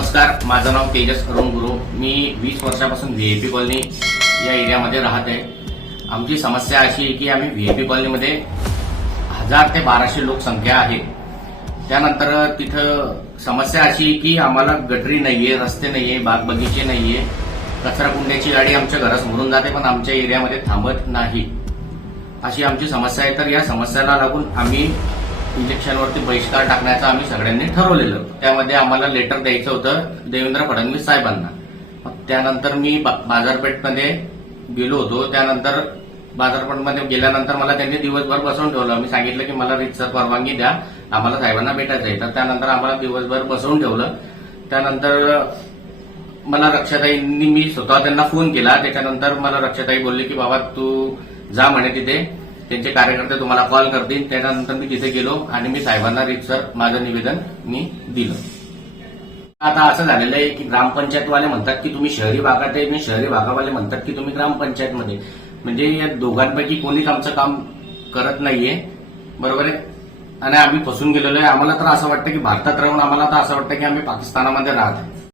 नमस्कार माझं नाव तेजस अरुण गुरु. मी वीस वर्षापासून व्ही ए पी कॉलनी या एरियामध्ये राहत. आहे आमची समस्या अशी आहे की आम्ही व्ही ए पी कॉलनीमध्ये हजार ते बाराशे लोकसंख्या आहे. त्यानंतर तिथं समस्या अशी आहे की आम्हाला गटरी नाहीये रस्ते नाहीये बाग बगीचे नाहीये. कचरा कुंड्याची गाडी आमच्या घरासमोरून जाते पण आमच्या एरियामध्ये थांबत नाही. अशी आमची समस्या आहे. तर या समस्याला लागून आम्ही इलेक्शनवरती बहिष्कार टाकण्याचं आम्ही सगळ्यांनी ठरवलेलं. त्यामध्ये आम्हाला लेटर द्यायचं होतं देवेंद्र फडणवीस साहेबांना. त्यानंतर मी बाजारपेठमध्ये गेलो होतो. त्यानंतर बाजारपेठमध्ये गेल्यानंतर मला त्यांनी दिवसभर बसवून ठेवलं. मी सांगितलं की मला रितसर परवानगी द्या. आम्हाला साहेबांना भेटायचं आहे. तर त्यानंतर आम्हाला दिवसभर बसवून ठेवलं. त्यानंतर मला रक्षाताईंनी मी स्वतः त्यांना फोन केला. त्याच्यानंतर मला रक्षाताई बोलली की बाबा तू जा म्हणे तिथे. त्यांचे कार्यकर्ते तुम्हाला कॉल करतील. त्याच्यानंतर मी तिथे गेलो आणि मी साहेबांना रितसर माझं निवेदन मी दिलं. आता असं झालेलं आहे की ग्रामपंचायतवाले म्हणतात की तुम्ही शहरी भागात आहे आणि शहरी भागावाले म्हणतात की तुम्ही ग्रामपंचायतमध्ये. म्हणजे या दोघांपैकी कोणीच आमचं काम करत नाहीये. बरोबर आहे? आणि आम्ही फसून गेलेलो आहे. आम्हाला तर असं वाटतं की भारतात राहून आम्हाला तर असं वाटतं की आम्ही पाकिस्तानामध्ये राहत आहे.